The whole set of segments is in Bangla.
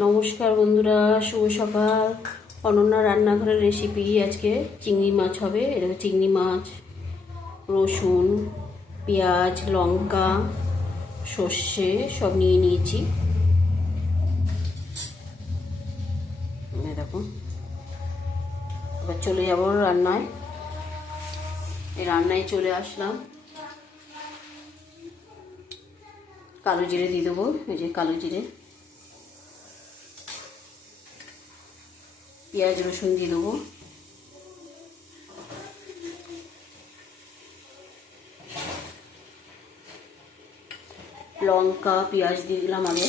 নমস্কার বন্ধুরা, শুভ সকাল। অনন্যা রান্নাঘরের রেসিপি আজকে চিংড়ি মাছ হবে। এটা চিংড়ি মাছ, রসুন, পেঁয়াজ, লঙ্কা, সর্ষে, সব নিয়ে নিয়েছি। এই দেখো। এবার চলে যাব রান্নায়। এই রান্নায় চলে আসলাম। কালো জিরে দিয়ে দেবো, এই যে কালো জিরে। পেঁয়াজ রসুন দিয়ে দেবো। লঙ্কা, পেঁয়াজ দিয়ে দিলাম আগে।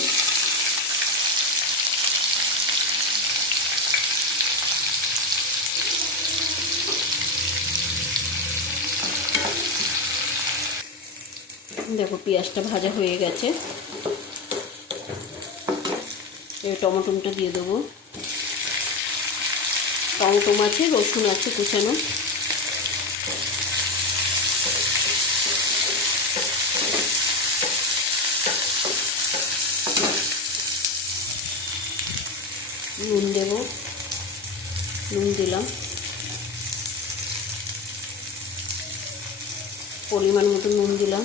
দেখো পেঁয়াজটা ভাজা হয়ে গেছে। এবার টমেটোটা দিয়ে দেবো। টমেটো আছে রসুন আছে কুচানো। নুন দেব। নুন দিলাম। পরিমাণ মতো নুন দিলাম।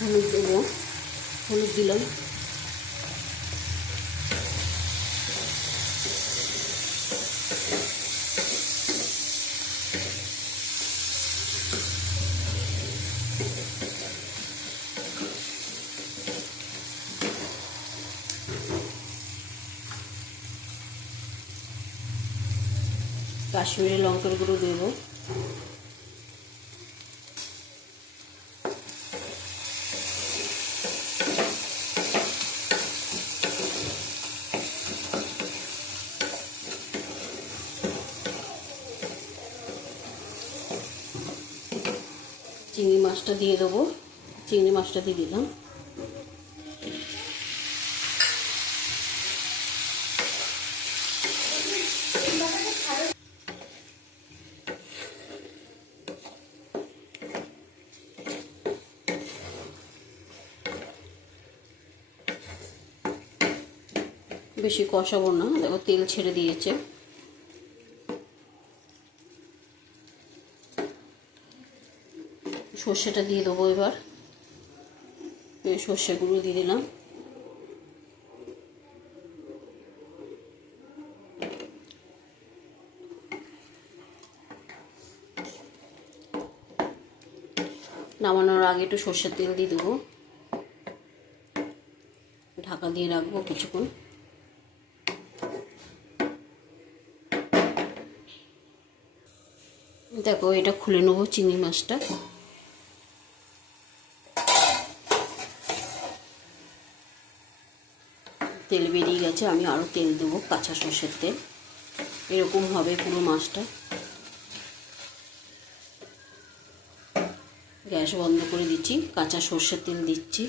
হলুদ দেবো হলুদ দিলাম। কাশ্মীরি লঙ্কার গুঁড়ো দেবো। চিংড়ি মাছটা দিয়ে দেবো। চিংড়ি মাছটা দিয়ে দিলাম। বেশি কষাবো না, দেখো তেল ছেড়ে দিয়েছে। সর্ষেটা দিয়ে দেবো এবার। সর্ষে গুঁড়ো দিয়ে দিলাম। নামানোর আগে একটু সর্ষের তেল দিয়ে দেবো। ঢাকা দিয়ে রাখব কিছুক্ষণ। দেখো, এটা খুলে নেব চিংড়ি মাছটা। তেল বেরিয়ে গেছে, আমি আরও তেল দেবো, কাঁচা সর্ষের তেল। এরকম হবে পুরো মাছটা। গ্যাস বন্ধ করে দিচ্ছি, কাঁচা সর্ষের তেল দিচ্ছি।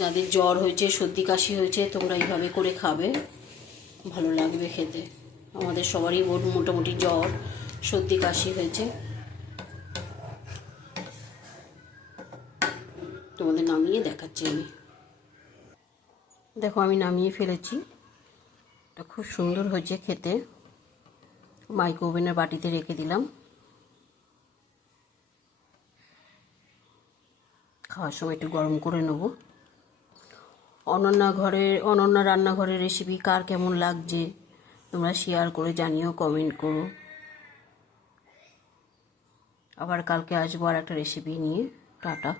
যাদের জ্বর হয়েছে, সর্দি কাশি হয়েছে, তোমরা এইভাবে করে খাবে। ভালো লাগবে খেতে। আমাদের সবারই মোটামুটি জ্বর, সর্দি কাশি হয়েছে। তোমাদের নামিয়ে দেখাচ্ছি আমি। দেখো, আমি নামিয়ে ফেলেছি। এটা খুব সুন্দর হয়েছে খেতে। মাইক্রো ওভেনের বাটিতে রেখে দিলাম। খাওয়ার সময় একটু গরম করে নেব। অনন্যা ঘরের অনন্যা রান্নাঘরের রেসিপি কার কেমন লাগছে, তোমরা শেয়ার করে জানিও কমেন্ট করো। আবার কালকে আসব আর একটা রেসিপি নিয়ে। টাটা।